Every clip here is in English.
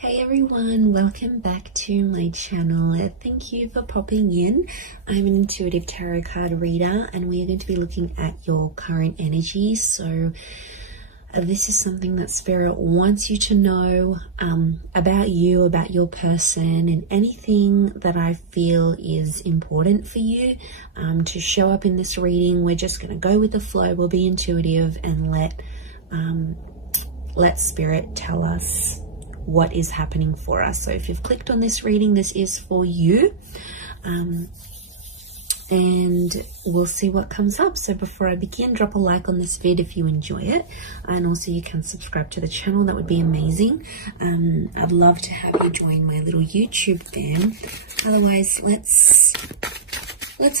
Hey everyone, welcome back to my channel. Thank you for popping in. I'm an intuitive tarot card reader and we are going to be looking at your current energy. So this is something that Spirit wants you to know about you, about your person, and anything that I feel is important for you to show up in this reading. We're just going to go with the flow. We'll be intuitive and let Spirit tell us what is happening for us. So if you've clicked on this reading, this is for you, and we'll see what comes up. So before I begin, drop a like on this vid if you enjoy it, and also you can subscribe to the channel. That would be amazing. I'd love to have you join my little YouTube fam. Otherwise, let's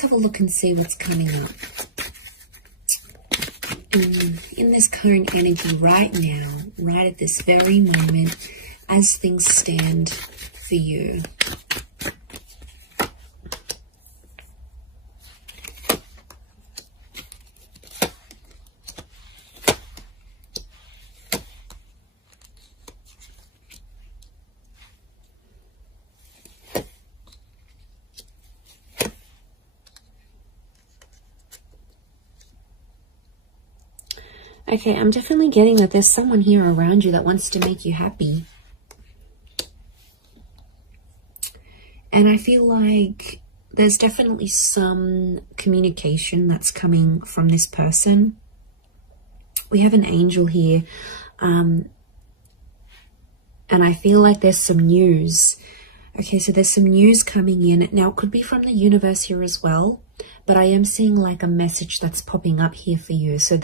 have a look and see what's coming up in this current energy right now, right at this very moment, as things stand for you. Okay, I'm definitely getting that there's someone here around you that wants to make you happy. And I feel like there's definitely some communication that's coming from this person. We have an angel here. And I feel like there's some news. Okay, so there's some news coming in. Now, it could be from the universe here as well. But I am seeing like a message that's popping up here for you. So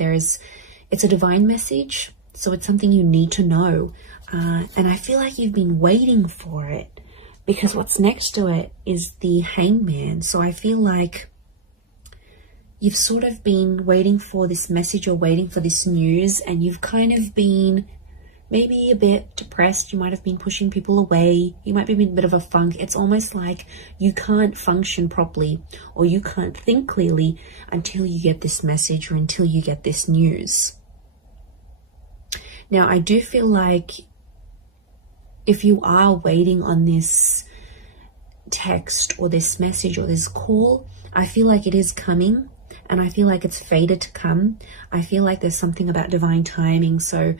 it's a divine message. So it's something you need to know. And I feel like you've been waiting for it, because what's next to it is the Hangman. So I feel like you've sort of been waiting for this message or waiting for this news, and you've kind of been maybe a bit depressed. You might have been pushing people away. You might be in a bit of a funk. It's almost like you can't function properly or you can't think clearly until you get this message or until you get this news. Now, I do feel like if you are waiting on this text or this message or this call, I feel like it is coming, and I feel like it's fated to come. I feel like there's something about divine timing. So,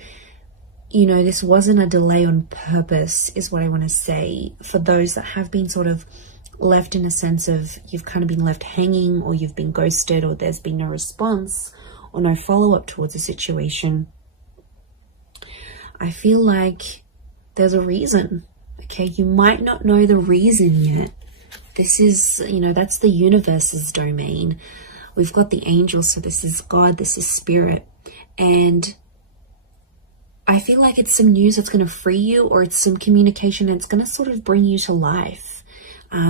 you know, this wasn't a delay on purpose, is what I want to say. For those that have been sort of left in a sense of you've kind of been left hanging, or you've been ghosted, or there's been no response or no follow-up towards a situation, I feel like there's a reason. Okay, you might not know the reason yet. This is, you know, that's the universe's domain. We've got the angels, so this is God, this is Spirit. And I feel like it's some news that's going to free you, or it's some communication and it's going to sort of bring you to life.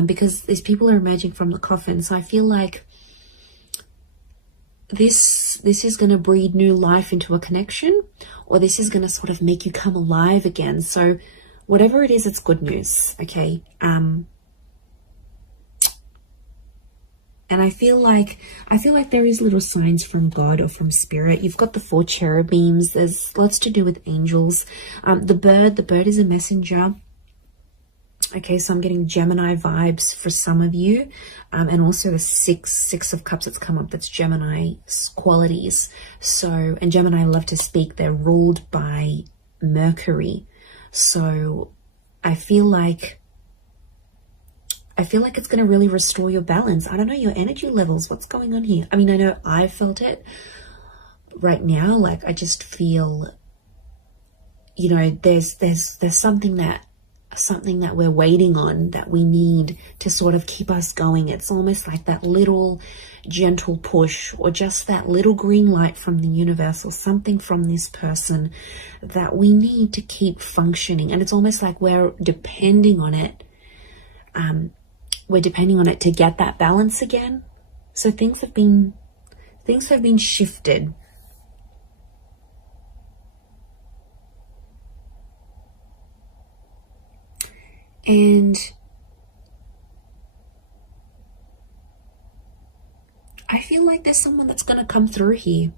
Because these people are emerging from the coffin. So I feel like this is going to breathe new life into a connection, or this is going to sort of make you come alive again. So whatever it is, it's good news. Okay. And I feel like there is little signs from God or from Spirit. You've got the 4 cherubims. There's lots to do with angels. The bird is a messenger. Okay, so I'm getting Gemini vibes for some of you, and also the six of cups that's come up, that's Gemini qualities. So, and Gemini love to speak. They're ruled by Mercury. So I feel like it's going to really restore your balance. I don't know, your energy levels, what's going on here? I mean, I know I felt it right now. Like, I just feel, you know, there's something that we're waiting on, that we need to sort of keep us going. It's almost like that little gentle push, or just that little green light from the universe, or something from this person that we need to keep functioning. And it's almost like we're depending on it. We're depending on it to get that balance again. So things have been shifted. And I feel like there's someone that's going to come through here.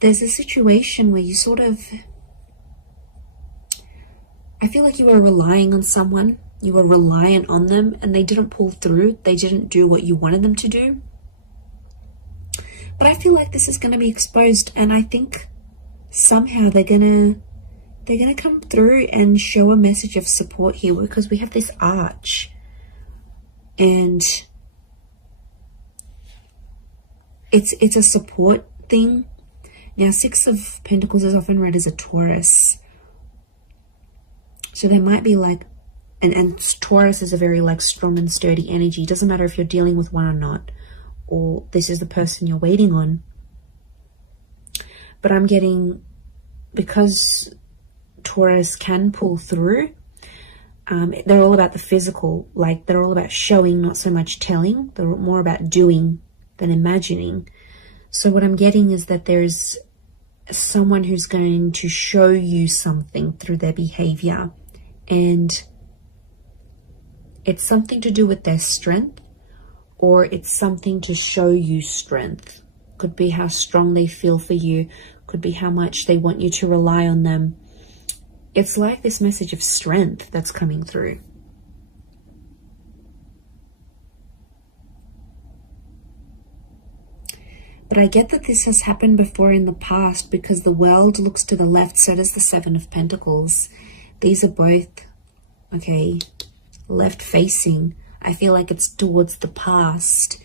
There's a situation where you sort of, I feel like you were relying on someone, you were reliant on them, and they didn't pull through. They didn't do what you wanted them to do. But I feel like this is going to be exposed, and I think somehow they're gonna come through and show a message of support here, because we have this arch, and it's a support thing. Now, Six of Pentacles is often read as a Taurus, so there might be like, and Taurus is a very like strong and sturdy energy. It doesn't matter if you're dealing with one or not, or this is the person you're waiting on. But I'm getting, because Taurus can pull through, they're all about the physical, like they're all about showing, not so much telling. They're more about doing than imagining. So what I'm getting is that there's someone who's going to show you something through their behavior, and it's something to do with their strength, or it's something to show you strength. Could be how strong they feel for you, could be how much they want you to rely on them. It's like this message of strength that's coming through. But I get that this has happened before in the past, because the world looks to the left, so does the Seven of Pentacles. These are both, okay, left facing. I feel like it's towards the past.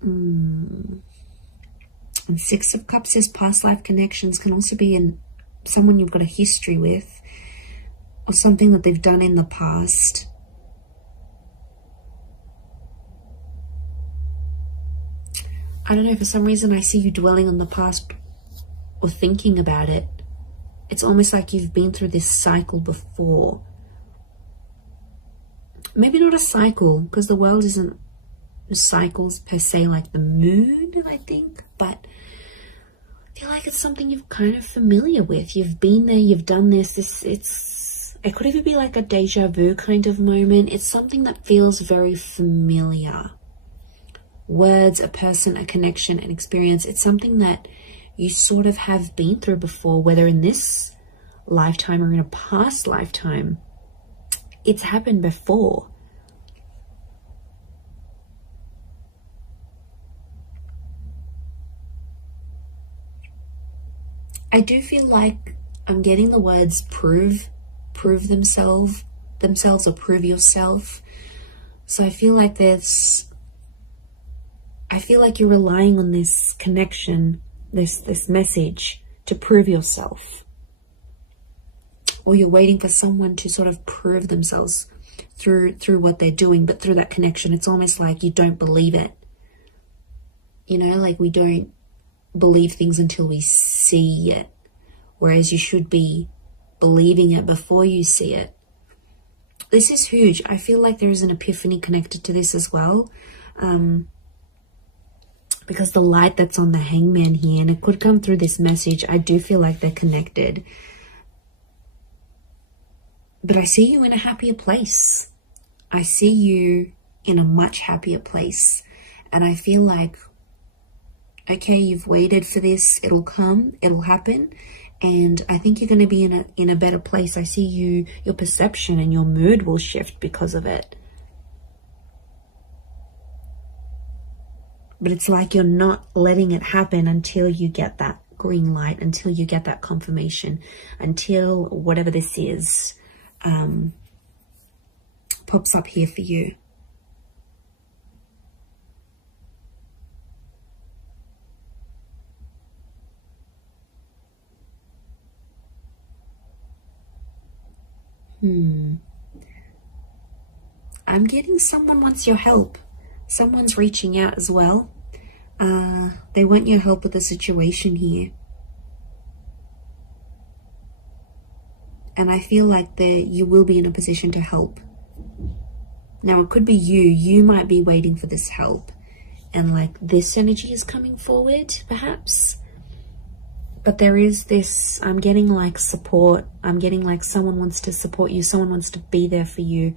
And Six of Cups is past life connections. Can also be in someone you've got a history with, or something that they've done in the past. I don't know, for some reason I see you dwelling on the past or thinking about it. It's almost like you've been through this cycle before. Maybe not a cycle, because the world isn't cycles per se, like the moon, I think. But I feel like it's something you're kind of familiar with. You've been there, you've done this. It could even be like a deja vu kind of moment. It's something that feels very familiar. Words, a person, a connection, an experience. It's something that you sort of have been through before, whether in this lifetime or in a past lifetime. It's happened before. I do feel like I'm getting the words prove themselves or prove yourself. So I feel like you're relying on this connection, this message to prove yourself. Or you're waiting for someone to sort of prove themselves through what they're doing, but through that connection. It's almost like you don't believe it. You know, like we don't believe things until we see it, whereas you should be believing it before you see it. This is huge. I feel like there is an epiphany connected to this as well. Because the light that's on the Hangman here, and it could come through this message, I do feel like they're connected. But I see you in a happier place. I see you in a much happier place. And I feel like, okay, you've waited for this, it'll come, it'll happen. And I think you're going to be in a better place. I see your perception and your mood will shift because of it. But it's like you're not letting it happen until you get that green light, until you get that confirmation, until whatever this is pops up here for you. I'm getting someone wants your help. Someone's reaching out as well. They want your help with the situation here. And I feel like you will be in a position to help. Now, it could be you might be waiting for this help. And like this energy is coming forward, perhaps. But there is this, I'm getting like support. I'm getting like someone wants to support you. Someone wants to be there for you.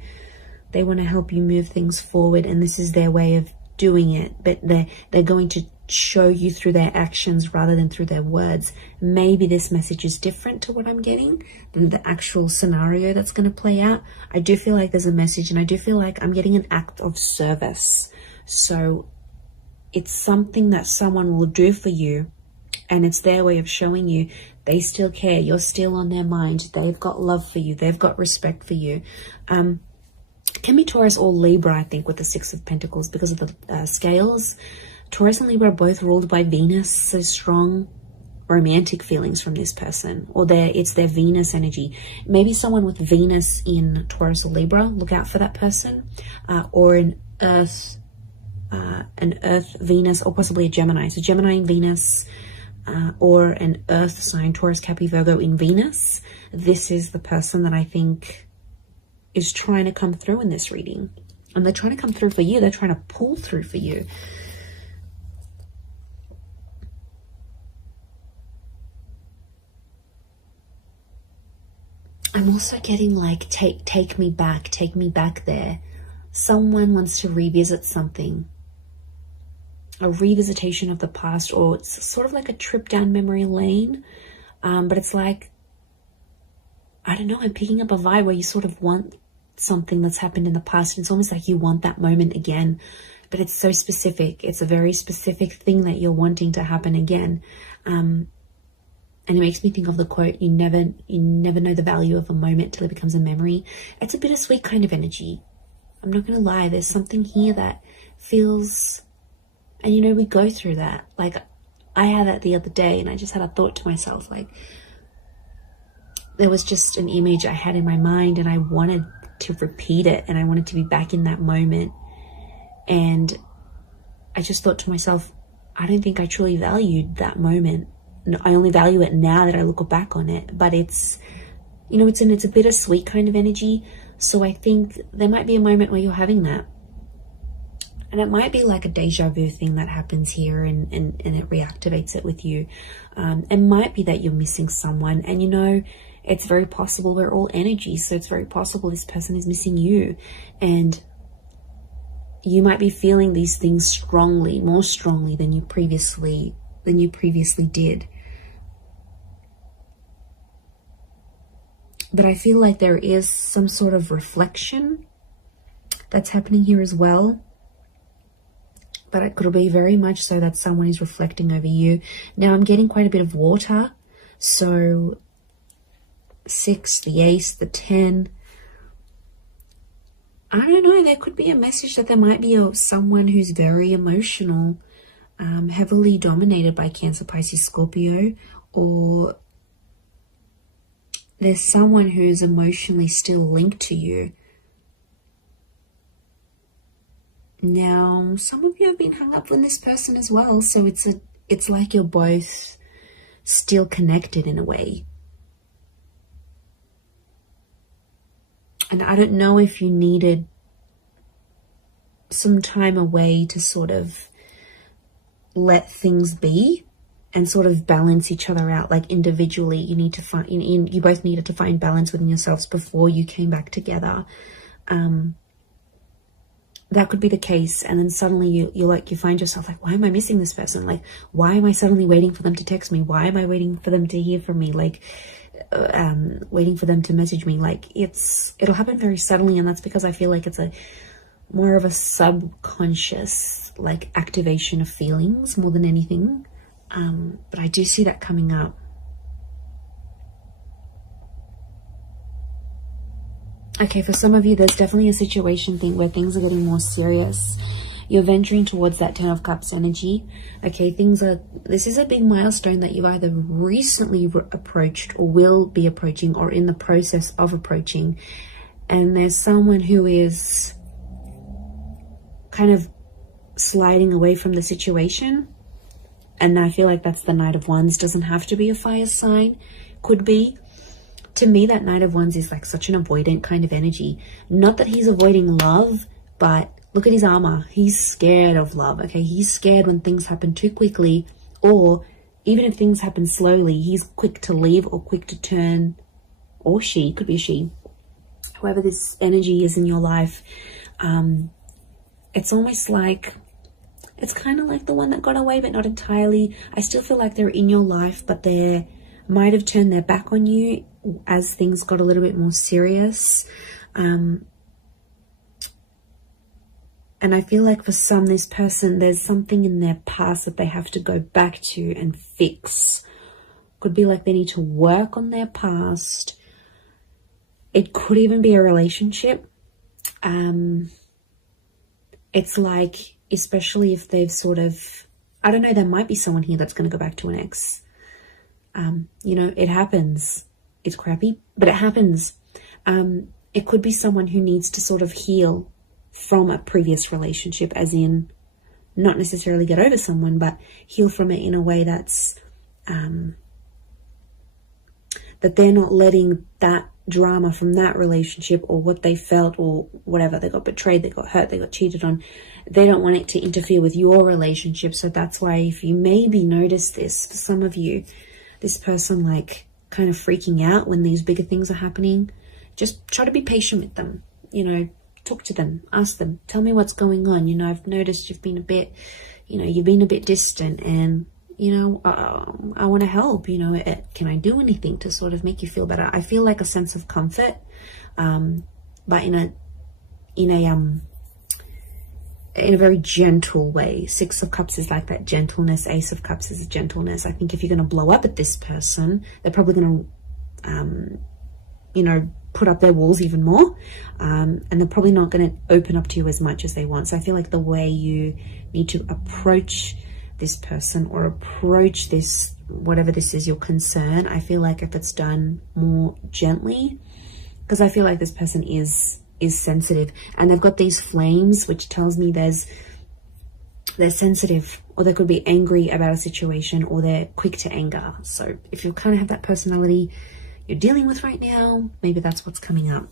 They want to help you move things forward. And this is their way of doing it. But they're going to show you through their actions rather than through their words. Maybe this message is different to what I'm getting than the actual scenario that's going to play out. I do feel like there's a message, and I do feel like I'm getting an act of service. So it's something that someone will do for you, and it's their way of showing you they still care. You're still on their mind. They've got love for you. They've got respect for you. Can be Taurus or Libra, I think, with the Six of Pentacles because of the scales. Taurus and Libra are both ruled by Venus, so strong romantic feelings from this person, or it's their Venus energy. Maybe someone with Venus in Taurus or Libra, look out for that person, or an Earth Venus, or possibly a Gemini. So Gemini in Venus, or an Earth sign, Taurus, Capricorn, Virgo in Venus. This is the person that I think is trying to come through in this reading, and they're trying to come through for you. They're trying to pull through for you. I'm also getting like, take me back there. Someone wants to revisit something, a revisitation of the past, or it's sort of like a trip down memory lane. But it's like, I don't know, I'm picking up a vibe where you sort of want something that's happened in the past. It's almost like you want that moment again, but it's so specific. It's a very specific thing that you're wanting to happen again. And it makes me think of the quote, you never know the value of a moment till it becomes a memory. It's a bittersweet kind of energy. I'm not going to lie. There's something here that feels, and you know, we go through that. Like, I had that the other day, and I just had a thought to myself, like, there was just an image I had in my mind, and I wanted to repeat it, and I wanted to be back in that moment. And I just thought to myself, I don't think I truly valued that moment. I only value it now that I look back on it. But it's, you know, it's a bittersweet kind of energy. So I think there might be a moment where you're having that. And it might be like a deja vu thing that happens here, and it reactivates it with you. It might be that you're missing someone, and you know, it's very possible we're all energy. So it's very possible this person is missing you, and you might be feeling these things strongly, more strongly than you previously did. But I feel like there is some sort of reflection that's happening here as well. But it could be very much so that someone is reflecting over you. Now I'm getting quite a bit of water. So 6, the Ace, the 10. I don't know. There could be a message that there might be someone who's very emotional, heavily dominated by Cancer, Pisces, Scorpio, or there's someone who's emotionally still linked to you. Now, some of you have been hung up with this person as well, so it's like you're both still connected in a way. And I don't know if you needed some time away to sort of let things be and sort of balance each other out. Like individually, you need to find, you both needed to find balance within yourselves before you came back together. That could be the case. And then suddenly you find yourself like, why am I missing this person? Like, why am I suddenly waiting for them to text me? Why am I waiting for them to hear from me? Like, waiting for them to message me. Like, it'll happen very suddenly. And that's because I feel like it's more of a subconscious, like, activation of feelings more than anything. But I do see that coming up. Okay, for some of you, there's definitely a situation thing where things are getting more serious. You're venturing towards that 10 of Cups energy. Okay, this is a big milestone that you've either recently approached or will be approaching or in the process of approaching. And there's someone who is kind of sliding away from the situation. And I feel like that's the Knight of Wands. Doesn't have to be a fire sign. Could be. To me, that Knight of Wands is like such an avoidant kind of energy. Not that he's avoiding love, but look at his armor. He's scared of love, okay? He's scared when things happen too quickly, or even if things happen slowly, he's quick to leave or quick to turn, or she, could be a she. Whoever this energy is in your life, it's almost like It's kind of like the one that got away, but not entirely. I still feel like they're in your life, but they might have turned their back on you as things got a little bit more serious. And I feel like for some, this person, there's something in their past that they have to go back to and fix. Could be like they need to work on their past. It could even be a relationship. It's like, especially if they've sort of, I don't know, there might be someone here that's going to go back to an ex. You know, it happens. It's crappy, but it happens. It could be someone who needs to sort of heal from a previous relationship, as in not necessarily get over someone, but heal from it in a way that's, that they're not letting that drama from that relationship or what they felt or whatever, they got betrayed, they got hurt, they got cheated on, they don't want it to interfere with your relationship. So that's why, if you maybe notice this, for some of you, this person like kind of freaking out when these bigger things are happening, just try to be patient with them, you know, talk to them, ask them, tell me what's going on. You know, I've noticed you've been a bit, you know, you've been a bit distant, and you know, I want to help, you know, can I do anything to sort of make you feel better? I feel like a sense of comfort, but in a very gentle way. Six of Cups is like that gentleness. Ace of Cups is a gentleness. I think if you're going to blow up at this person, they're probably going to, you know, put up their walls even more, and they're probably not going to open up to you as much as they want. So I feel like the way you need to approach this person or approach this, whatever this is, your concern, I feel like if it's done more gently, because I feel like this person is sensitive, and they've got these flames, which tells me they're sensitive, or they could be angry about a situation, or they're quick to anger. So if you kind of have that personality you're dealing with right now, maybe that's what's coming up.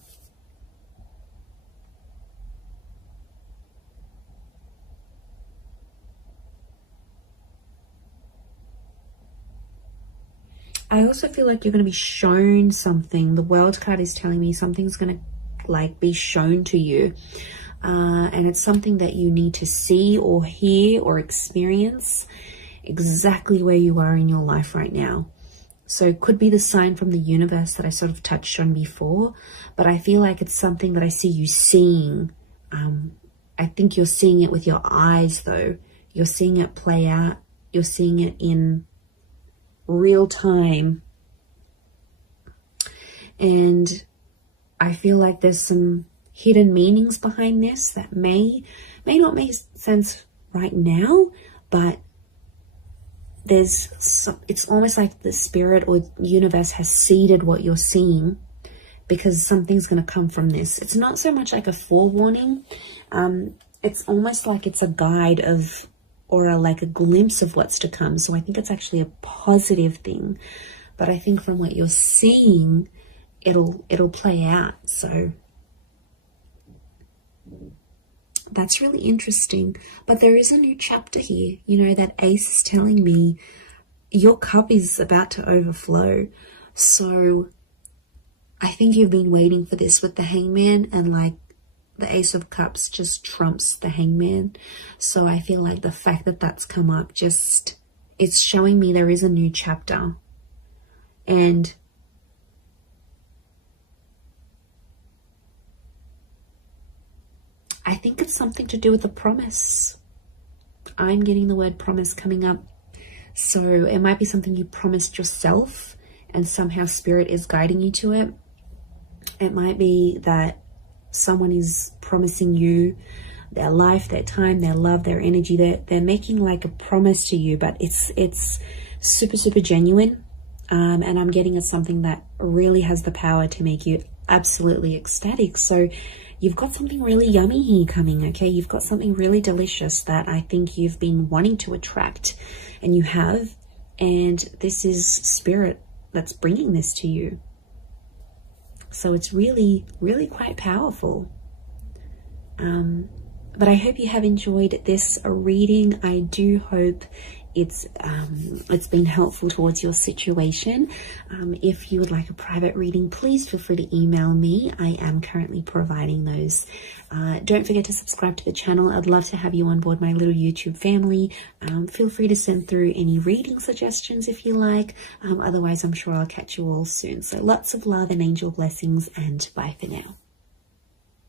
I also feel like you're going to be shown something. The World card is telling me something's going to like be shown to you. And it's something that you need to see or hear or experience exactly where you are in your life right now. So it could be the sign from the universe that I sort of touched on before, but I feel like it's something that I see you seeing. I think you're seeing it with your eyes though. You're seeing it play out. You're seeing it in real time. And I feel like there's some hidden meanings behind this that may not make sense right now, but it's almost like the spirit or universe has seeded what you're seeing, because something's going to come from this. It's not so much like a forewarning. It's almost like it's a guide of, or like a glimpse of what's to come. So I think it's actually a positive thing, but I think from what you're seeing, it'll play out. So that's really interesting. But there is a new chapter here. You know, that ace is telling me your cup is about to overflow. So I think you've been waiting for this with the Hangman, and like the Ace of Cups just trumps the Hangman. So I feel like the fact that that's come up, just, it's showing me there is a new chapter. And I think it's something to do with the promise. I'm getting the word promise coming up. So it might be something you promised yourself and somehow spirit is guiding you to it. It might be that someone is promising you their life, their time, their love, their energy. They're making like a promise to you, but it's super, super genuine. And I'm getting at something that really has the power to make you absolutely ecstatic. So you've got something really yummy here coming, okay? You've got something really delicious that I think you've been wanting to attract, and you have. And this is spirit that's bringing this to you. So it's really, really quite powerful. But I hope you have enjoyed this reading. I do hope it's been helpful towards your situation. If you would like a private reading, please feel free to email me. I am currently providing those. Don't forget to subscribe to the channel. I'd love to have you on board my little YouTube family. Feel free to send through any reading suggestions if you like. Otherwise, I'm sure I'll catch you all soon. So lots of love and angel blessings, and bye for now.